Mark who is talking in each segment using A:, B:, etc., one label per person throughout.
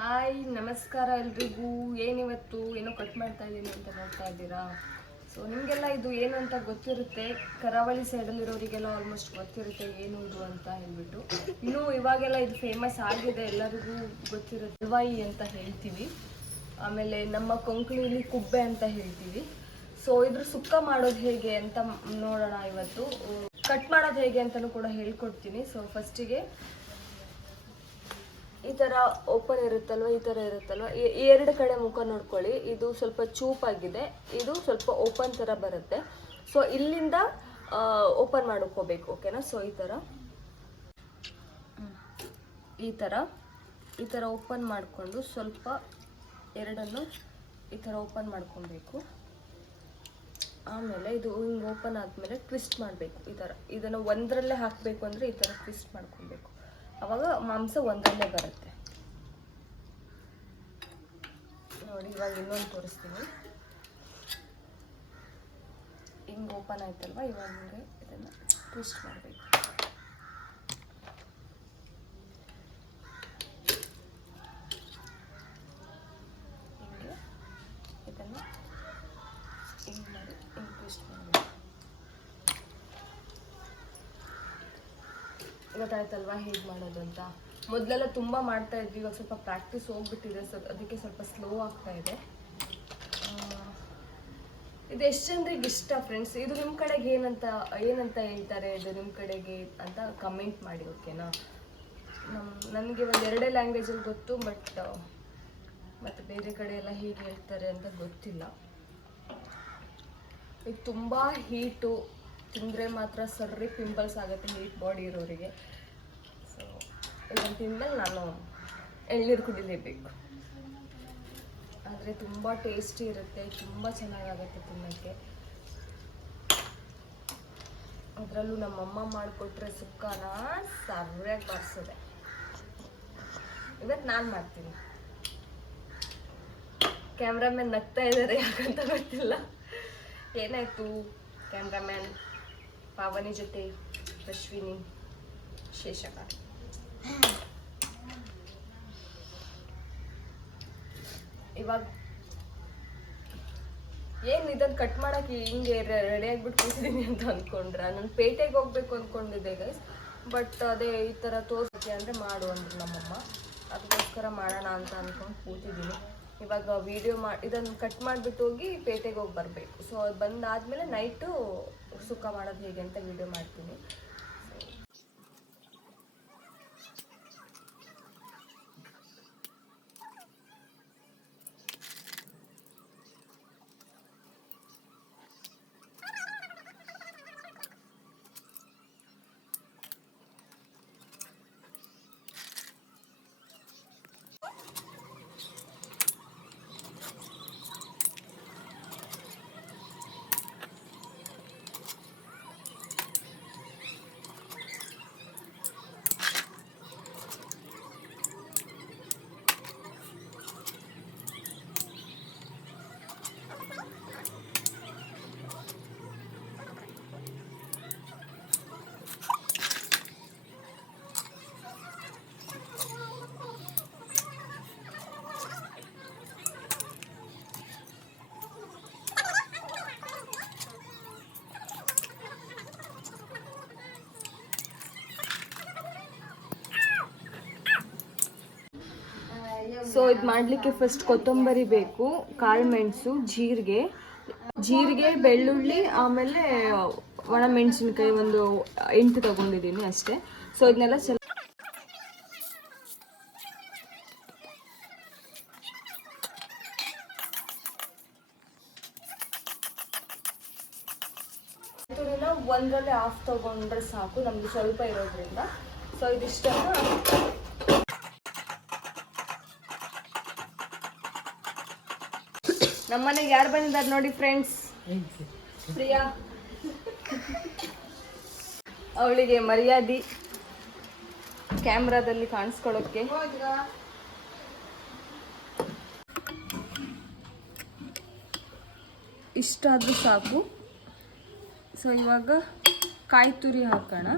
A: Hi ನಮಸ್ಕಾರ ಎಲ್ರಿಗೂ. ಏನಿವತ್ತು? ಏನೋ ಕಟ್ ಮಾಡ್ತಾ ಇದ್ದೀನಿ ಅಂತ ನೋಡ್ತಾ ಇದ್ದೀರಾ? ಸೊ ನಿಮಗೆಲ್ಲ ಇದು ಏನು ಅಂತ ಗೊತ್ತಿರುತ್ತೆ? ಕರಾವಳಿ ಸೈಡಲ್ಲಿರೋರಿಗೆಲ್ಲ ಆಲ್ಮೋಸ್ಟ್ ಗೊತ್ತಿರುತ್ತೆ ಏನು ಇದು ಅಂತ ಹೇಳ್ಬಿಟ್ಟು. ಇನ್ನು ಇವಾಗೆಲ್ಲ ಇದು ಫೇಮಸ್ ಆಗಿದೆ, ಎಲ್ಲರಿಗೂ ಗೊತ್ತಿರುತ್ತೆ. ಹಲ್ವಾಯಿ ಅಂತ ಹೇಳ್ತೀವಿ. ಆಮೇಲೆ ನಮ್ಮ ಕೊಂಕಣಿಲಿ ಕುಬ್ಬೆ ಅಂತ ಹೇಳ್ತೀವಿ. ಸೊ ಇದ್ರ ಸುಕ್ಕ ಮಾಡೋದು ಹೇಗೆ ಅಂತ ನೋಡೋಣ ಇವತ್ತು. ಕಟ್ ಮಾಡೋದು ಹೇಗೆ ಅಂತಲೂ ಕೂಡ ಹೇಳ್ಕೊಡ್ತೀನಿ. ಸೊ ಫಸ್ಟಿಗೆ ಈ ಥರ ಓಪನ್ ಇರುತ್ತಲ್ವ, ಈ ಥರ ಇರುತ್ತಲ್ವ? ಈ- ಎರಡು ಕಡೆ ಮುಖ ನೋಡ್ಕೊಳ್ಳಿ. ಇದು ಸ್ವಲ್ಪ ಚೂಪಾಗಿದೆ ಇದು ಸ್ವಲ್ಪ ಓಪನ್ ಥರ ಬರುತ್ತೆ. ಸೊ ಇಲ್ಲಿಂದ ಓಪನ್ ಮಾಡ್ಕೋಬೇಕು ಓಕೆನಾ ಸೊ ಈ ಥರ ಈ ಥರ ಈ ಥರ ಓಪನ್ ಮಾಡಿಕೊಂಡು ಸ್ವಲ್ಪ ಎರಡನ್ನು ಈ ಥರ ಓಪನ್ ಮಾಡ್ಕೊಬೇಕು. ಆಮೇಲೆ ಇದು ಹಿಂಗೆ ಓಪನ್ ಆದಮೇಲೆ ಟ್ವಿಸ್ಟ್ ಮಾಡಬೇಕು, ಈ ಥರ ಇದನ್ನು ಒಂದರಲ್ಲೇ ಹಾಕಬೇಕು ಅಂದರೆ ಈ ಥರ ಟ್ವಿಸ್ಟ್ ಮಾಡ್ಕೊಬೇಕು. ಅವಾಗ ಮಾಂಸ ಒಂದರಲ್ಲೇ ಬರುತ್ತೆ. ನೋಡಿ, ಇವಾಗ ಇನ್ನೊಂದು ತೋರಿಸ್ತೀನಿ. ಹಿಂಗೆ ಓಪನ್ ಆಯ್ತಲ್ವ? ಇವಾಗ ಇದನ್ನು ಟ್ವಿಸ್ಟ್ ಮಾಡಬೇಕು ಹಿಂಗೆ ಇದನ್ನು ಹಿಂಗೆ ಮಾಡಿ ಹಿಂಗೆ ಟ್ವಿಸ್ಟ್ ಮಾಡಬೇಕು ಗೊತ್ತಾಯ್ತಲ್ವಾ ಹೇಗೆ ಮಾಡೋದು ಅಂತ? ಮೊದಲೆಲ್ಲ ತುಂಬ ಮಾಡ್ತಾ ಇದ್ವಿ, ಇವಾಗ ಸ್ವಲ್ಪ ಪ್ರಾಕ್ಟೀಸ್ ಹೋಗ್ಬಿಟ್ಟಿದೆ ಸೊ ಅದಕ್ಕೆ ಸ್ವಲ್ಪ ಸ್ಲೋ ಆಗ್ತಾ ಇದೆ. ಇದು ಎಷ್ಟು ಜನರಿಗೆ ಇಷ್ಟ ಫ್ರೆಂಡ್ಸ್ ಇದು ನಿಮ್ಮ ಕಡೆಗೆ ಏನಂತ ಏನಂತ ಹೇಳ್ತಾರೆ ಇದು ನಿಮ್ಮ ಕಡೆಗೆ ಅಂತ ಕಮೆಂಟ್ ಮಾಡಿ ಓಕೆನಾ ನಮ್ಮ ನನಗೆ ಒಂದು ಎರಡೇ ಲ್ಯಾಂಗ್ವೇಜಲ್ಲಿ ಗೊತ್ತು ಬಟ್ ಮತ್ತು ಬೇರೆ ಕಡೆ ಎಲ್ಲ ಹೇಗೆ ಹೇಳ್ತಾರೆ ಅಂತ ಗೊತ್ತಿಲ್ಲ. ಇದು ತುಂಬ ಹೀಟು ತಿಂದರೆ ಮಾತ್ರ ಸರ್ರಿ ಪಿಂಪಲ್ಸ್ ಆಗುತ್ತೆ ಹೀಟ್ ಬಾಡಿ ಇರೋರಿಗೆ. ಇದನ್ನು ತಿಂದಮೇಲೆ ನಾನು ಎಳ್ನೀರು ಕುಡಿಲೇಬೇಕು. ಆದರೆ ತುಂಬ ಟೇಸ್ಟಿ ಇರುತ್ತೆ, ತುಂಬ ಚೆನ್ನಾಗಾಗುತ್ತೆ ತಿನ್ನೋಕ್ಕೆ. ಅದರಲ್ಲೂ ನಮ್ಮಮ್ಮ ಮಾಡಿಕೊಟ್ರೆ ಸುಕ್ಕನ ಸರಿಯಾಗಿ ಬರ್ಸದೆ ಇವತ್ತು ನಾನು ಮಾಡ್ತೀನಿ. ಕ್ಯಾಮ್ರಾಮ್ಯಾನ್ ನಗ್ತಾ ಇದ್ದಾರೆ ಯಾಕಂತ ಗೊತ್ತಿಲ್ಲ. ಏನಾಯಿತು? ಕ್ಯಾಮ್ರಾಮ್ಯಾನ್ ಪಾವನಿ ಜೊತೆ ಅಶ್ವಿನಿ ಶೇಷಕ ಇವಾಗ ಏನು ಇದನ್ನು ಕಟ್ ಮಾಡೋಕೆ ಹಿಂಗೆ ರೆಡಿ ಆಗ್ಬಿಟ್ಟು ಕೂತಿದ್ದೀನಿ ಅಂತ ಅನ್ಕೊಂಡ್ರ. ನಾನು ಪೇಟೆಗೆ ಹೋಗ್ಬೇಕು ಅನ್ಕೊಂಡಿದ್ದೆ ಗೈಸ್ ಬಟ್ ಅದೇ ಈ ಥರ ತೋರ್ಸಕ್ಕೆ ಅಂದರೆ ಮಾಡು ಅಂದ್ರು ನಮ್ಮಮ್ಮ. ಅದಕ್ಕೋಸ್ಕರ ಮಾಡೋಣ ಅಂತ ಅನ್ಕೊಂಡು ಕೂತಿದ್ದೀನಿ ಇವಾಗ ವಿಡಿಯೋ ಮಾಡಿ ಇದನ್ನು ಕಟ್ ಮಾಡಿಬಿಟ್ಟು ಹೋಗಿ ಪೇಟೆಗೆ ಹೋಗಿ ಬರಬೇಕು. ಸೊ ಅದು ಬಂದಾದ್ಮೇಲೆ ನೈಟು ಸುಕ್ಕ ಮಾಡೋದು ಹೇಗೆ ಅಂತ ವಿಡಿಯೋ ಮಾಡ್ತೀನಿ. ಸೊ ಇದು ಮಾಡಲಿಕ್ಕೆ ಫಸ್ಟ್ ಕೊತ್ತಂಬರಿ ಬೇಕು, ಕಾಳು ಮೆಣಸು, ಜೀರಿಗೆ. ಜೀರಿಗೆ, ಬೆಳ್ಳುಳ್ಳಿ, ಆಮೇಲೆ ಒಣ ಮೆಣಸಿನ್ಕಾಯಿ ಒಂದು ಎಂಟು ತಗೊಂಡಿದ್ದೀನಿ ಅಷ್ಟೇ. ಸೊ ಇದನ್ನೆಲ್ಲ ಸ್ವಲ್ಪ ಒಂದರಲ್ಲೇ ಆಫ್ ತಗೊಂಡ್ರೆ ಸಾಕು, ನಮ್ದು ಸ್ವಲ್ಪ ಇರೋದ್ರಿಂದ. ಸೊ ಇದಿಷ್ಟನ್ನ ನಮ್ಮನೆಗೆ ಯಾರು ಬಂದಿದ್ದಾರೆ ನೋಡಿ ಫ್ರೆಂಡ್ಸ್ ಪ್ರಿಯಾ. ಅವಳಿಗೆ ಮರ್ಯಾದೆ ಕ್ಯಾಮ್ರಾದಲ್ಲಿ ಕಾಣಿಸ್ಕೊಳ್ಳೋಕ್ಕೆ ಇಷ್ಟಾದರೂ ಸಾಕು. ಸೊ ಇವಾಗ ಕಾಯಿ ತುರಿ ಹಾಕೋಣ.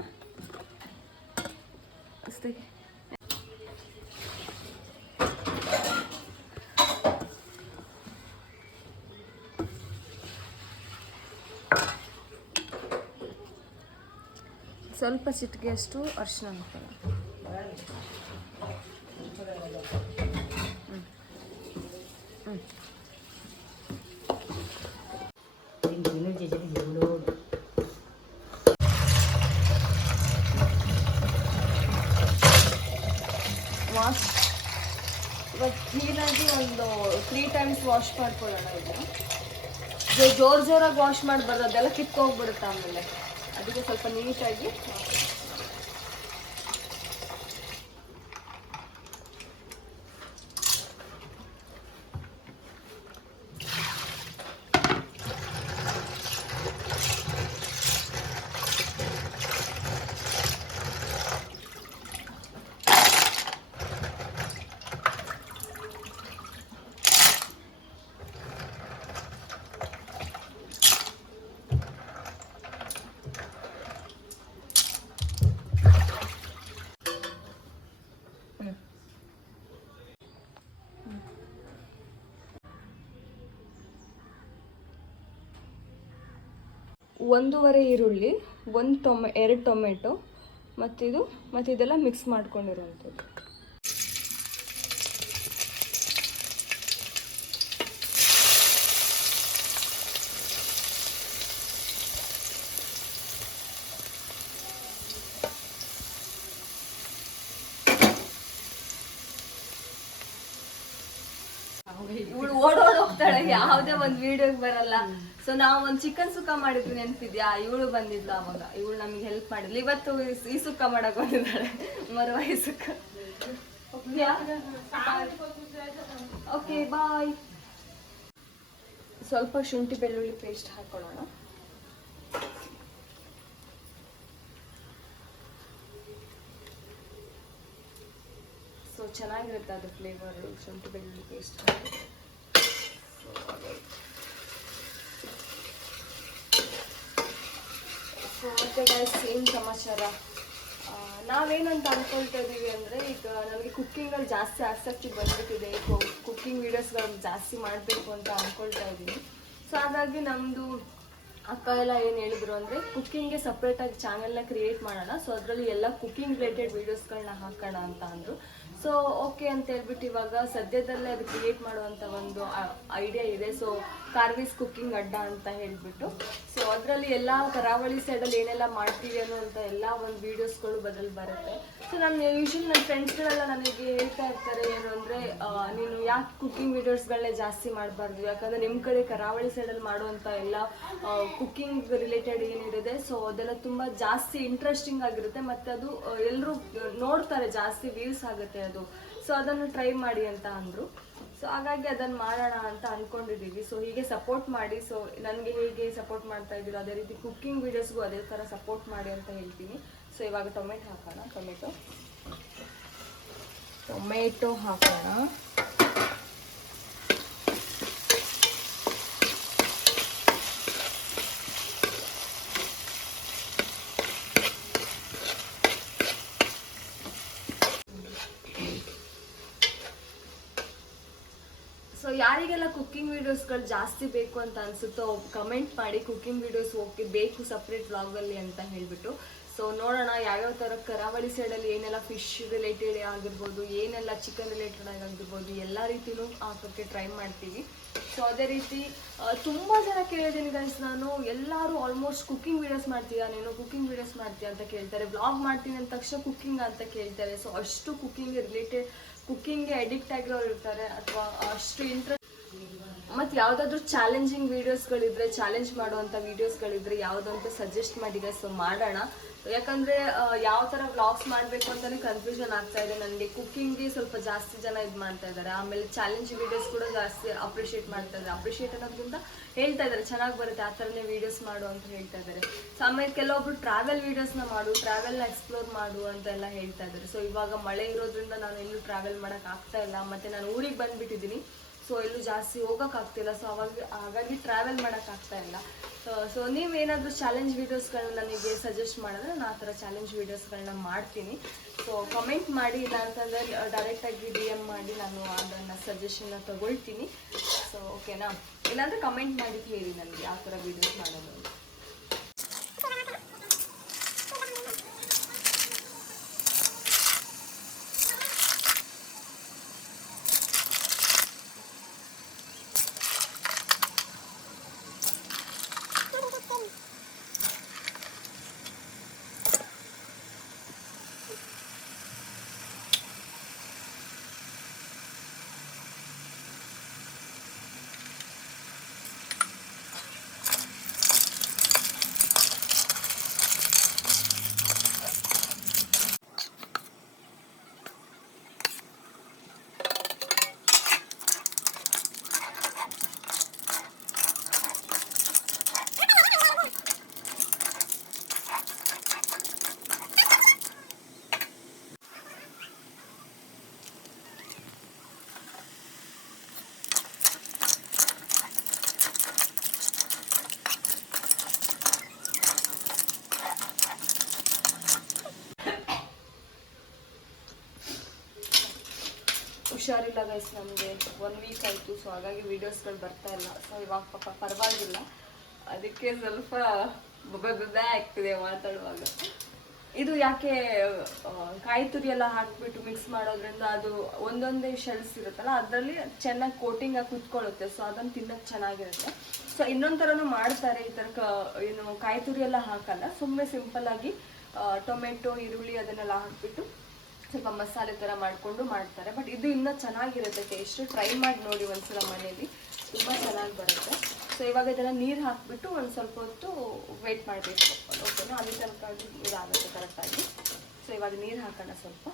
A: ಅಷ್ಟೇ. ಸ್ವಲ್ಪ ಚಿಟಿಕೆಯಷ್ಟು ಅರಿಶಿನ ಹಾಕೋಣ ವಾಶ್ ಇವಾಗ ಕ್ಲೀನಾಗಿ ಒಂದು ತ್ರೀ ಟೈಮ್ಸ್ ವಾಶ್ ಮಾಡ್ಕೊಳ್ಳೋಣ ಇದು ಜೋರು ಜೋರ್ ಜೋರಾಗಿ ವಾಶ್ ಮಾಡಬಾರ್ದು, ಅದೆಲ್ಲ ಕಿತ್ಕೋಗ್ಬಿಡುತ್ತೆ ಆಮೇಲೆ. ಅದಕ್ಕೆ ಸ್ವಲ್ಪ ನೀಟಾಗಿ ಒಂದೂವರೆ ಈರುಳ್ಳಿ ಒಂದು ಟೊಮೆ ಎರಡು ಟೊಮೆಟೊ ಮತ್ತಿದು ಮತ್ತಿದೆಲ್ಲ ಮಿಕ್ಸ್ ಮಾಡ್ಕೊಂಡಿರುವಂಥದ್ದು ಇವಳು ಓಡೋಡ್ ಹೋಗ್ತಾಳೆ ಯಾವುದೇ ಒಂದ್ ವಿಡಿಯೋಗ್ ಬರಲ್ಲ. ಸೊ ನಾವು ಒಂದ್ ಚಿಕನ್ ಸುಕ್ಕ ಮಾಡಿದ್ವಿ ನೆನ್ಪಿದ್ಯಾ? ಇವಳು ಬಂದಿದ್ಲು ಅವಾಗ. ಇವಳು ನಮ್ಗೆ ಹೆಲ್ಪ್ ಮಾಡಿದ್ಲು. ಇವತ್ತು ಈ- ಸುಕ್ಕ ಮಾಡಕ್ ಬಂದಿದ್ದಾಳೆ. ಮರುವ ಈ ಸುಕ್ಕ. ಓಕೆ ಬಾಯ್ ಸ್ವಲ್ಪ ಶುಂಠಿ ಬೆಳ್ಳುಳ್ಳಿ ಪೇಸ್ಟ್ ಹಾಕೊಳ್ಳೋಣ. ಸೊ ಚೆನ್ನಾಗಿರುತ್ತೆ ಅದು ಫ್ಲೇವರ್ ಶುಂಠಿ ಬೆಳ್ಳುಳ್ಳಿ ಪೇಸ್ಟ್ ಮತ್ತೆ ಗೈಸ್ ಏನು ಸಮಾಚಾರ? ನಾವೇನಂತ ಅಂದ್ಕೊಳ್ತಾ ಇದೀವಿ ಅಂದರೆ ಈಗ ನಮಗೆ ಕುಕ್ಕಿಂಗಲ್ಲಿ ಜಾಸ್ತಿ ಆಸಕ್ತಿ ಬಂದ್ಬಿಟ್ಟಿದೆ. ಕುಕ್ಕಿಂಗ್ ವೀಡಿಯೋಸ್ಗಳು ಜಾಸ್ತಿ ಮಾಡಬೇಕು ಅಂತ ಅಂದ್ಕೊಳ್ತಾ ಇದ್ದೀನಿ ಸೊ ಹಾಗಾಗಿ ನಮ್ಮದು ಅಕ್ಕ ಎಲ್ಲ ಏನು ಹೇಳಿದ್ರು ಅಂದರೆ ಕುಕ್ಕಿಂಗ್ಗೆ ಸಪ್ರೇಟಾಗಿ ಚಾನೆಲ್ನ ಕ್ರಿಯೇಟ್ ಮಾಡೋಣ. ಸೊ ಅದರಲ್ಲಿ ಎಲ್ಲ ಕುಕ್ಕಿಂಗ್ ರಿಲೇಟೆಡ್ ವೀಡಿಯೋಸ್ಗಳನ್ನ ಹಾಕೋಣ ಅಂತ ಅಂದರು. ಸೊ ಓಕೆ ಅಂತ ಹೇಳ್ಬಿಟ್ಟು ಇವಾಗ ಸದ್ಯದಲ್ಲೇ ಅದು ಕ್ರಿಯೇಟ್ ಮಾಡುವಂಥ ಒಂದು ಐಡಿಯಾ ಇದೆ. ಸೊ ಕಾರ್ವಿಸ್ ಕುಕ್ಕಿಂಗ್ ಅಡ್ಡ ಅಂತ ಹೇಳ್ಬಿಟ್ಟು. ಸೊ ಅದರಲ್ಲಿ ಎಲ್ಲ ಕರಾವಳಿ ಸೈಡಲ್ಲಿ ಏನೆಲ್ಲ ಮಾಡ್ತೀವಿ ಅನ್ನೋಂಥ ಎಲ್ಲ ಒಂದು ವೀಡಿಯೋಸ್ಗಳು ಬದಲು ಬರುತ್ತೆ. ಸೊ ನಾನು ಯೂಶ್ವಲಿ ನನ್ನ ಫ್ರೆಂಡ್ಸ್ಗಳೆಲ್ಲ ನನಗೆ ಹೇಳ್ತಾ ಇರ್ತಾರೆ ಏನು ಅಂದರೆ ನೀನು ಯಾಕೆ ಕುಕ್ಕಿಂಗ್ ವೀಡಿಯೋಸ್ಗಳನ್ನೇ ಜಾಸ್ತಿ ಮಾಡಬಾರ್ದು? ಯಾಕಂದರೆ ನಿಮ್ಮ ಕಡೆ ಕರಾವಳಿ ಸೈಡಲ್ಲಿ ಮಾಡುವಂಥ ಎಲ್ಲ ಕುಕ್ಕಿಂಗ್ ರಿಲೇಟೆಡ್ ಏನಿರುತ್ತೆ ಸೊ ಅದೆಲ್ಲ ತುಂಬ ಜಾಸ್ತಿ ಇಂಟ್ರೆಸ್ಟಿಂಗ್ ಆಗಿರುತ್ತೆ. ಮತ್ತು ಅದು ಎಲ್ಲರೂ ನೋಡ್ತಾರೆ, ಜಾಸ್ತಿ ವ್ಯೂಸ್ ಆಗುತ್ತೆ ಅದು. ಸೊ ಅದನ್ನು ಟ್ರೈ ಮಾಡಿ ಅಂತ ಅಂದರು. ಸೊ ಹಾಗಾಗಿ ಅದನ್ನು ಮಾಡೋಣ ಅಂತ ಅಂದ್ಕೊಂಡಿದ್ದೀವಿ ಸೊ ಹೀಗೆ ಸಪೋರ್ಟ್ ಮಾಡಿ ಸೊ ನನಗೆ ಹೇಗೆ ಸಪೋರ್ಟ್ ಮಾಡ್ತಾ ಇದ್ದೀರೋ ಅದೇ ರೀತಿ ಕುಕ್ಕಿಂಗ್ ವೀಡಿಯೋಸ್ಗೂ ಅದೇ ಥರ ಸಪೋರ್ಟ್ ಮಾಡಿ ಅಂತ ಹೇಳ್ತೀನಿ. ಸೊ ಇವಾಗ ಟೊಮೆಟೊ ಹಾಕೋಣ ಟೊಮೆಟೊ ಟೊಮೆಟೊ ಹಾಕೋಣ ಸೊ ಯಾರಿಗೆಲ್ಲ ಕುಕ್ಕಿಂಗ್ ವಿಡಿಯೋಸ್ಗಳು ಜಾಸ್ತಿ ಬೇಕು ಅಂತ ಅನ್ಸುತ್ತೋ ಕಮೆಂಟ್ ಮಾಡಿ ಕುಕ್ಕಿಂಗ್ ವಿಡಿಯೋಸ್ ಓಕೆ ಬೇಕು ಸಪ್ರೇಟ್ ವ್ಲಾಗಲ್ಲಿ ಅಂತ ಹೇಳ್ಬಿಟ್ಟು. ಸೊ ನೋಡೋಣ ಯಾವ್ಯಾವ ಥರ ಕರಾವಳಿ ಸೈಡಲ್ಲಿ ಏನೆಲ್ಲ ಫಿಶ್ ರಿಲೇಟೆಡ್ ಆಗಿರ್ಬೋದು, ಏನೆಲ್ಲ ಚಿಕನ್ ರಿಲೇಟೆಡ್ ಆಗಿರ್ಬೋದು, ಎಲ್ಲ ರೀತಿನೂ ಹಾಕೋಕ್ಕೆ ಟ್ರೈ ಮಾಡ್ತೀವಿ. ಸೊ ಅದೇ ರೀತಿ ತುಂಬ ಜನ ಕೇಳಿದ್ದೀನಿ ಗೈಸ್ ನಾನು, ಎಲ್ಲರೂ ಆಲ್ಮೋಸ್ಟ್ ಕುಕ್ಕಿಂಗ್ ವಿಡಿಯೋಸ್ ಮಾಡ್ತೀಯಾ, ನೀನು ಕುಕ್ಕಿಂಗ್ ವಿಡಿಯೋಸ್ ಮಾಡ್ತೀಯಾ ಅಂತ ಕೇಳ್ತಾರೆ ಬ್ಲಾಗ್ ಮಾಡ್ತೀನಿ ಅಂದ ತಕ್ಷಣ ಕುಕ್ಕಿಂಗ್ ಅಂತ ಕೇಳ್ತಾರೆ. ಸೊ ಅಷ್ಟು ಕುಕ್ಕಿಂಗ್ ರಿಲೇಟೆಡ್ ಕುಕ್ಕಿಂಗ್ಗೆ ಅಡಿಕ್ಟ್ ಆಗಿರೋರು ಇರ್ತಾರೆ ಅಥವಾ ಅಷ್ಟು ಇಂಟ್ರೆಸ್ಟ್ ಮತ್ತು ಯಾವುದಾದ್ರೂ ಚಾಲೆಂಜಿಂಗ್ ವೀಡಿಯೋಸ್ಗಳಿದ್ರೆ ಚಾಲೆಂಜ್ ಮಾಡುವಂಥ ವೀಡಿಯೋಸ್ಗಳಿದ್ರೆ ಅಂತ ಸಜೆಸ್ಟ್ ಮಾಡಿದೆ ಸೊ ಮಾಡೋಣ. ಯಾಕಂದರೆ ಯಾವ ಥರ ವ್ಲಾಗ್ಸ್ ಮಾಡಬೇಕು ಅಂತಲೇ ಕನ್ಫ್ಯೂಷನ್ ಆಗ್ತಾ ಇದೆ ನನಗೆ. ಕುಕ್ಕಿಂಗ್ಗೆ ಸ್ವಲ್ಪ ಜಾಸ್ತಿ ಜನ ಇದು ಮಾಡ್ತಾ ಇದ್ದಾರೆ ಆಮೇಲೆ ಚಾಲೆಂಜ್ ವೀಡಿಯೋಸ್ ಕೂಡ ಜಾಸ್ತಿ ಅಪ್ರಿಷಿಯೇಟ್ ಮಾಡ್ತಾ ಇದ್ದಾರೆ ಅಪ್ರಿಷಿಯೇಟ್ ಅನ್ನೋದ್ರಿಂದ ಹೇಳ್ತಾ ಇದ್ದಾರೆ ಚೆನ್ನಾಗಿ ಬರುತ್ತೆ, ಆ ಥರನೇ ವೀಡಿಯೋಸ್ ಮಾಡು ಅಂತ ಹೇಳ್ತಾ ಇದ್ದಾರೆ ಸೊ ಆಮೇಲೆ ಕೆಲವೊಬ್ರು ಟ್ರಾವೆಲ್ ವೀಡಿಯೋಸ್ನ ಮಾಡು ಟ್ರಾವೆಲ್ನ ಎಕ್ಸ್ಪ್ಲೋರ್ ಮಾಡು ಅಂತೆಲ್ಲ ಹೇಳ್ತಾ ಇದ್ದಾರೆ ಸೊ ಇವಾಗ ಮಳೆ ಇರೋದ್ರಿಂದ ನಾನು ಎಲ್ಲೂ ಟ್ರಾವೆಲ್ ಮಾಡೋಕೆ ಆಗ್ತಾ ಇಲ್ಲ. ಮತ್ತು ನಾನು ಊರಿಗೆ ಬಂದುಬಿಟ್ಟಿದ್ದೀನಿ. ಸೊ ಎಲ್ಲೂ ಜಾಸ್ತಿ ಹೋಗೋಕ್ಕಾಗ್ತಿಲ್ಲ ಸೊ ಅವಾಗ ಹಾಗಾಗಿ ಟ್ರಾವೆಲ್ ಮಾಡೋಕ್ಕಾಗ್ತಾ ಇಲ್ಲ. ಸೊ ನೀವೇನಾದರೂ ಚಾಲೆಂಜ್ ವೀಡಿಯೋಸ್ಗಳನ್ನ ನನಗೆ ಸಜೆಸ್ಟ್ ಮಾಡಿದ್ರೆ ನಾನು ಆ ಥರ ಚಾಲೆಂಜ್ ವೀಡಿಯೋಸ್ಗಳನ್ನ ಮಾಡ್ತೀನಿ. ಸೊ ಕಮೆಂಟ್ ಮಾಡಿ ಇಲ್ಲ ಅಂತಂದರೆ ಡೈರೆಕ್ಟಾಗಿ ಡಿ ಎಂ ಮಾಡಿ ನಾನು ಅದನ್ನು ಸಜೆಷನ್ನ ತಗೊಳ್ತೀನಿ. ಸೊ ಓಕೆನಾ ಇಲ್ಲಾಂದರೆ ಕಮೆಂಟ್ ಮಾಡಿ ಹೇಳಿ ನನಗೆ, ಆ ಥರ ವೀಡಿಯೋಸ್ ಮಾಡೋದು ಹುಷಾರಿಲ್ಲ ಗೈಸ್ ನಮಗೆ ಒನ್ ವೀಕ್ ಆಯಿತು ಸೊ ಹಾಗಾಗಿ ವೀಡಿಯೋಸ್ಗಳು ಬರ್ತಾ ಇಲ್ಲ. ಸೊ ಇವಾಗ ಪಾಪ ಪರವಾಗಿಲ್ಲ. ಅದಕ್ಕೆ ಸ್ವಲ್ಪ ಬೊಬ್ಬೆ ಆಗ್ತಿದೆ ಮಾತಾಡುವಾಗ. ಇದು ಯಾಕೆ ಕಾಯಿ ತುರಿ ಎಲ್ಲ ಹಾಕ್ಬಿಟ್ಟು ಮಿಕ್ಸ್ ಮಾಡೋದ್ರಿಂದ ಅದು ಒಂದೊಂದೇ ಶೆಲ್ಸ್ ಇರುತ್ತಲ್ಲ, ಅದರಲ್ಲಿ ಚೆನ್ನಾಗಿ ಕೋಟಿಂಗ್ ಆಗಿ ಕುತ್ಕೊಳ್ಳುತ್ತೆ. ಸೊ ಅದನ್ನು ತಿನ್ನೋಕೆ ಚೆನ್ನಾಗಿರುತ್ತೆ. ಸೊ ಇನ್ನೊಂದು ಥರನೂ ಮಾಡ್ತಾರೆ, ಈ ಥರ ಕ- ಏನು ಕಾಯಿ ತುರಿ ಎಲ್ಲ ಹಾಕಲ್ಲ. ಸುಮ್ಮನೆ ಸಿಂಪಲ್ ಆಗಿ ಟೊಮೆಟೊ, ಈರುಳ್ಳಿ ಅದನ್ನೆಲ್ಲ ಹಾಕ್ಬಿಟ್ಟು ಸ್ವಲ್ಪ ಮಸಾಲೆ ಥರ ಮಾಡಿಕೊಂಡು ಮಾಡ್ತಾರೆ. ಬಟ್ ಇದು ಇನ್ನೂ ಚೆನ್ನಾಗಿರುತ್ತೆ ಟೇಸ್ಟ್ ಟ್ರೈ ಮಾಡಿ ನೋಡಿ ಒಂದ್ಸಲ ಮನೇಲಿ. ತುಂಬ ಚೆನ್ನಾಗಿ ಬರುತ್ತೆ. ಸೊ ಇವಾಗ ಇದನ್ನು ನೀರು ಹಾಕಿಬಿಟ್ಟು ಒಂದು ಸ್ವಲ್ಪ ಹೊತ್ತು ವೆಯ್ಟ್ ಮಾಡಬೇಕು. ಓಕೆನಾ ಅಲ್ಲಿ ತನಕ ಅದು ಇದಾಗುತ್ತೆ ಕರೆಕ್ಟಾಗಿ ಸೊ ಇವಾಗ ನೀರು ಹಾಕೋಣ ಸ್ವಲ್ಪ.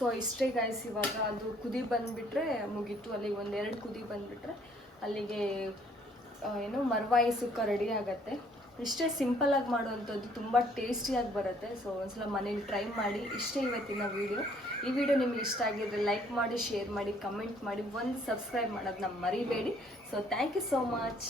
A: ಸೊ ಇಷ್ಟೇ ಗಾಯ್ಸ್ ಇವಾಗ ಅದು ಕುದಿ ಬಂದುಬಿಟ್ರೆ ಮುಗೀತು. ಅಲ್ಲಿಗೆ ಒಂದೆರಡು ಕುದಿ ಬಂದುಬಿಟ್ರೆ ಅಲ್ಲಿಗೆ ಏನು ಮರವಾಯಿ ಸುಕ್ಕ ರೆಡಿ ಆಗುತ್ತೆ. ಇಷ್ಟೇ ಸಿಂಪಲಾಗಿ ಮಾಡುವಂಥದ್ದು ತುಂಬ ಟೇಸ್ಟಿಯಾಗಿ ಬರುತ್ತೆ. ಸೊ ಒಂದ್ಸಲ ಮನೇಲಿ ಟ್ರೈ ಮಾಡಿ ಇಷ್ಟೇ ಇವತ್ತಿನ ವೀಡಿಯೋ ಈ ವಿಡಿಯೋ ನಿಮ್ಗೆ ಇಷ್ಟ ಆಗಿದ್ರೆ ಲೈಕ್ ಮಾಡಿ ಶೇರ್ ಮಾಡಿ ಕಮೆಂಟ್ ಮಾಡಿ, ಒಂದು ಸಬ್ಸ್ಕ್ರೈಬ್ ಮಾಡೋದನ್ನ ಮರಿಬೇಡಿ. So thank you so much